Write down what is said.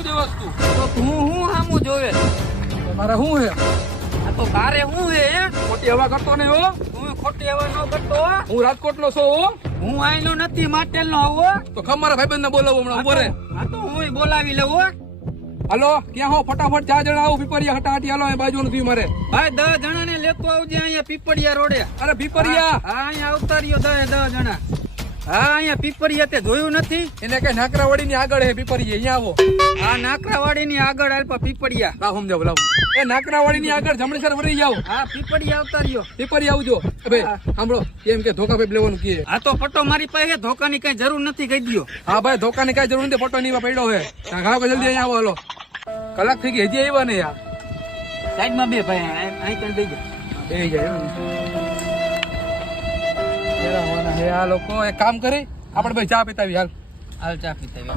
હું જોવસ તું? તો હું હામું જોવે? મારે શું હે? આ તો તારે હું હે ખોટી હવા કરતો નહીં હો. હું ખોટી હવા ન કરતો હો. હું રાજકોટ નો છો હો. હું આઈનો નથી માટેલ નો આવો. તો ખમ મારા ભાઈબંધ ને બોલાવો હમણાં ઉભો રે. આ તો હું બોલાવી લઉં હો. હાલો ક્યાં હો? ફટાફટ 4 જણા આવો પીપરિયા હટાહટી હાલો. બાજુ નથી મારે ભાઈ 10 જણા ને લેતો આવજે અહીંયા પીપળિયા રોડે. અરે પીપરિયા હા અહીંયા આવતા રહ્યો 10 જણા. હા અહીંયા પીપળિયા તે જોયું નથી? એને કઈ નાકરાવાડી ની આગળ હે પીપરિયા. અહીંયા આવો. આ નાકરાવાડી ની આગળ આલ્પા પીપળિયા. લાવ સમજાવ લાવ. એ નાકરાવાડી ની આગળ જમણેસર વળી જાવ. હા પીપળિયા આવતા રહ્યો. પીપરિયા આવજો. ભાઈ સાંભળો એમ કે ધોકા ભાઈ લેવાનું કે. આ તો પટ્ટો મારી પાસે ધોકાની કઈ જરૂર નથી કહી દયો. હા ભાઈ ધોકાની કઈ જરૂર નથી. ફોટો ની પડ્યો હે. ઘાવ જલ્દી અહીંયા આવો. હાલો કલાક થઈ ગઈ હજી આવ્યા ને યાર. સાઈડમાં બે ભાઈ અહીં કઈ બેસી જા. આ લોકો એક કામ કરી આપણે ભાઈ ચા પીતાવી હાલ. હાલ ચા પીતા